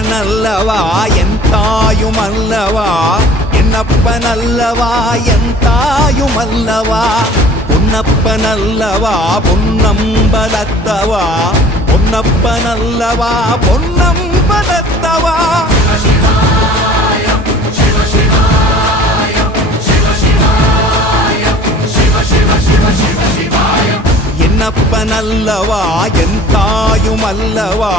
என்னப்பனல்லவா என் தாயுமல்லவா என்னப்பனல்லவா என் தாயுமல்லவா பொன்னப்பனல்லவா பொன்னம்பலத்தவா பொன்னப்பனல்லவா பொன்னம்பலத்தவா என்னப்பனல்லவா என் தாயுமல்லவா